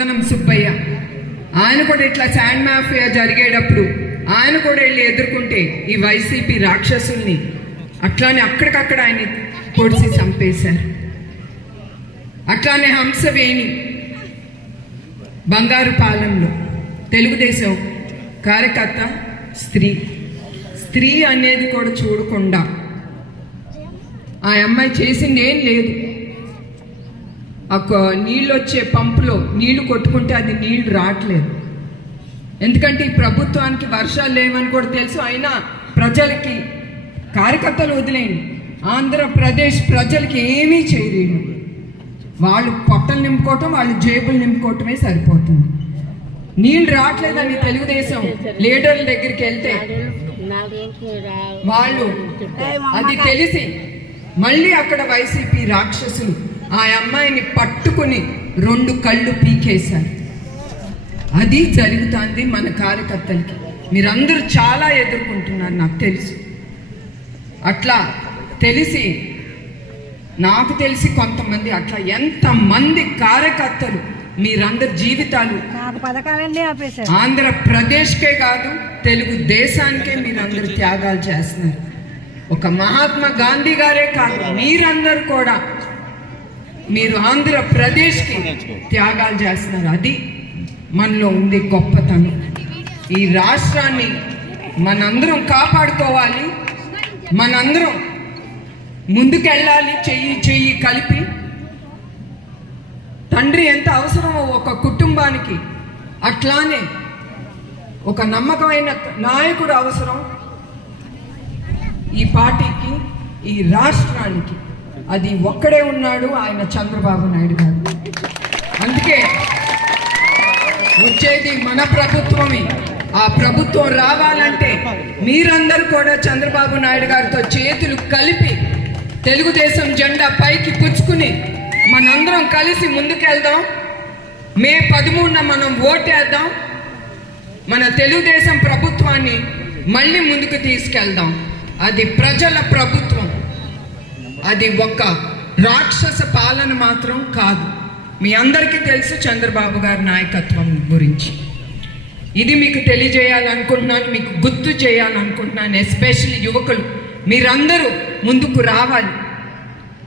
సుబ్బయ్య. ఆయన కూడా ఇట్లా శాండ్ మాఫియా జరిగేటప్పుడు ఆయన కూడా వెళ్ళి ఎదుర్కొంటే ఈ వైసీపీ రాక్షసుల్ని అట్లానే అక్కడికక్కడ ఆయన పొడిచి చంపేశారు. అట్లానే హంసవేణి బంగారు పాలెంలో తెలుగుదేశం కార్యకర్త స్త్రీ. స్త్రీ అనేది కూడా చూడకుండా ఆ అమ్మాయి చేసింది ఏం లేదు. నీళ్ళు వచ్చే పంపులో నీళ్ళు కొట్టుకుంటే అది నీళ్ళు రావట్లేదు. ఎందుకంటే ఈ ప్రభుత్వానికి వర్షాలు లేవని కూడా తెలుసు. అయినా ప్రజలకి కార్యకర్తలు వదిలేయండి. ఆంధ్రప్రదేశ్ ప్రజలకి ఏమీ చేయలేము. వాళ్ళు పొట్టలు నింపుకోవటం వాళ్ళు జేబులు నింపుకోవటమే సరిపోతుంది. నీళ్ళు రావట్లేదని తెలుగుదేశం లీడర్ల దగ్గరికి వెళ్తే వాళ్ళు అది తెలిసి మళ్ళీ అక్కడ వైసీపీ రాక్షసులు ఆ అమ్మాయిని పట్టుకుని రెండు కళ్ళు పీకేశారు. అది జరుగుతుంది మన కార్యకర్తలకి. మీరందరూ చాలా ఎదుర్కొంటున్నారు నాకు తెలుసు. అట్లా తెలిసి నాకు తెలిసి కొంతమంది అట్లా ఎంతమంది కార్యకర్తలు మీరందరి జీవితాలు ఆంధ్రప్రదేశ్కే కాదు తెలుగు దేశానికే మీరందరూ త్యాగాలు చేస్తున్నారు. ఒక మహాత్మా గాంధీ గారే కాదు మీరందరూ కూడా మీరు ఆంధ్రప్రదేశ్కి త్యాగాలు చేస్తున్నారు. అది మనలో ఉంది గొప్పతనం. ఈ రాష్ట్రాన్ని మనందరం కాపాడుకోవాలి. మనందరం ముందుకెళ్ళాలి చెయ్యి చెయ్యి కలిపి. తండ్రి ఎంత అవసరమో ఒక కుటుంబానికి అట్లానే ఒక నమ్మకమైన నాయకుడు అవసరం. ఈ పార్టీకి ఈ రాష్ట్రానికి. అది ఒక్కడే ఉన్నాడు ఆయన చంద్రబాబు నాయుడు గారు. అందుకే వచ్చేది మన ప్రభుత్వమే. ఆ ప్రభుత్వం రావాలంటే మీరందరూ కూడా చంద్రబాబు నాయుడు గారితో చేతులు కలిపి తెలుగుదేశం జెండా పైకి పుచ్చుకుని మనందరం కలిసి ముందుకెళ్దాం. మే పదమూడున మనం ఓటేద్దాం. మన తెలుగుదేశం ప్రభుత్వాన్ని మళ్ళీ ముందుకు తీసుకెళ్దాం. అది ప్రజల ప్రభుత్వం. అది ఒక రాక్షస పాలన మాత్రం కాదు. మీ అందరికీ తెలుసు చంద్రబాబు గారి నాయకత్వం గురించి. ఇది మీకు తెలియజేయాలనుకుంటున్నాను మీకు గుర్తు చేయాలనుకుంటున్నాను ఎస్పెషల్లీ యువకులు. మీరందరూ ముందుకు రావాలి.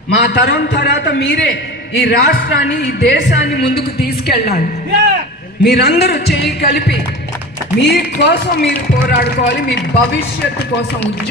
మా తరం తర్వాత మీరే ఈ రాష్ట్రాన్ని ఈ దేశాన్ని ముందుకు తీసుకెళ్ళాలి. మీరందరూ చేయి కలిపి మీ కోసం మీరు పోరాడుకోవాలి మీ భవిష్యత్తు కోసం ఉద్యోగం